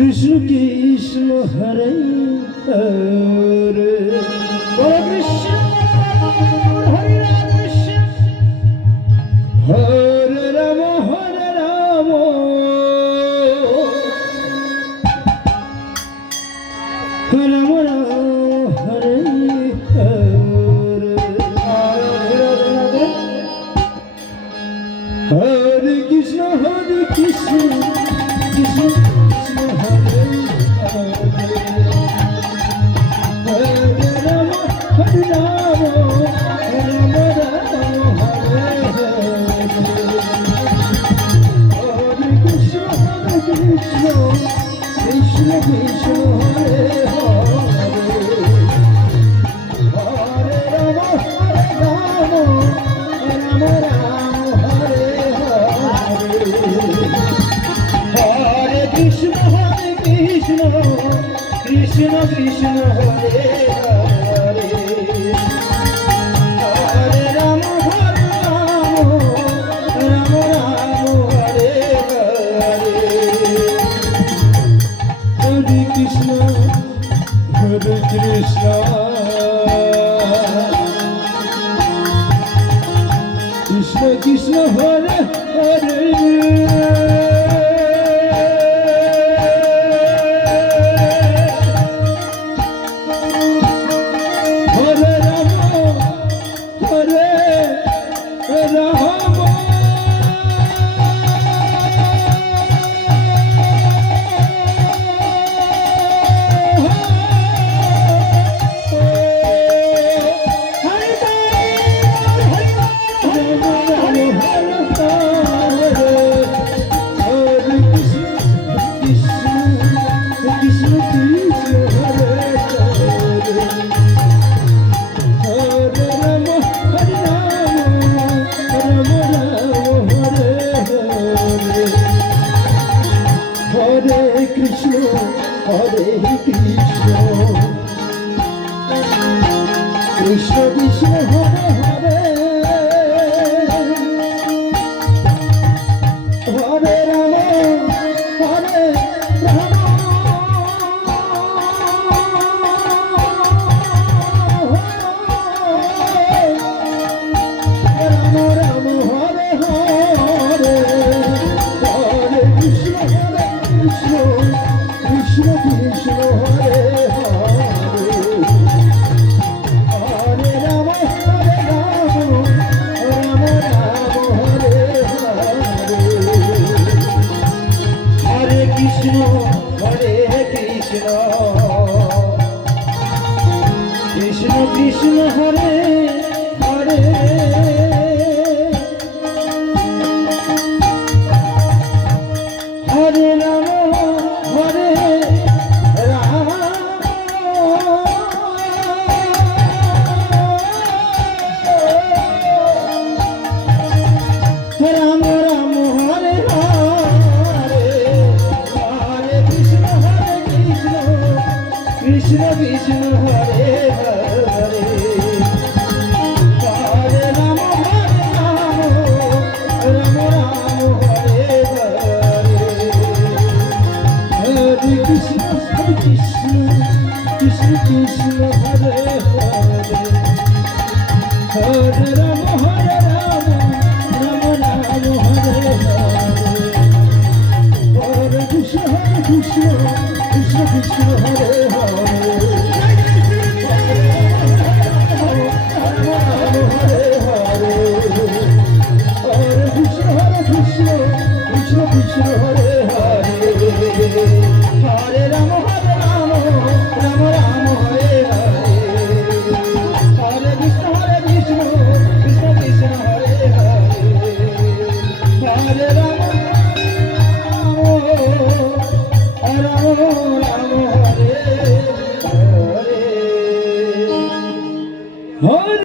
Krishna Krishna Hare Hare Hare Krishna Hare Krishna Hare Ram Ram Ram Hare Hare Hare Krishna Krishna Krishna Hare Hare Ram Ram Hare Hare Krishna Krishna Krishna Krishna Hare Hare Ram Ram Ram Hare Hare Krishna Krishna Krishna Hare Hare Hare Ram Ram Ram Hare Hare Hare Krishna Krishna Krishna Hare Hare Krishna Krishna Krishna Hare Hare Hare Ram Hare Ram Ram Ram Hare Hare Hare Krishna Krishna Krishna Krishna Hare Hare Hare Ram Ram Ram Hare Hare Hare Krishna Krishna Krishna Hare Hare Hare Ram Hare Ram Ram Ram Hare Hare Hare Krishna Krishna Krishna Hare Hare Hare Ram Ram Ram Hare Hare Hare Krishna Krishna Krishna Hare Hare Hare Ram Ram Ram Hare Hare Hare Krishna Krishna Krishna Hare Hare Hare Krishna Krishna Hare Hare Hare Ram Ram Ram Hare Hare Hare Krishna Krishna Krishna Hare Hare Hare Ram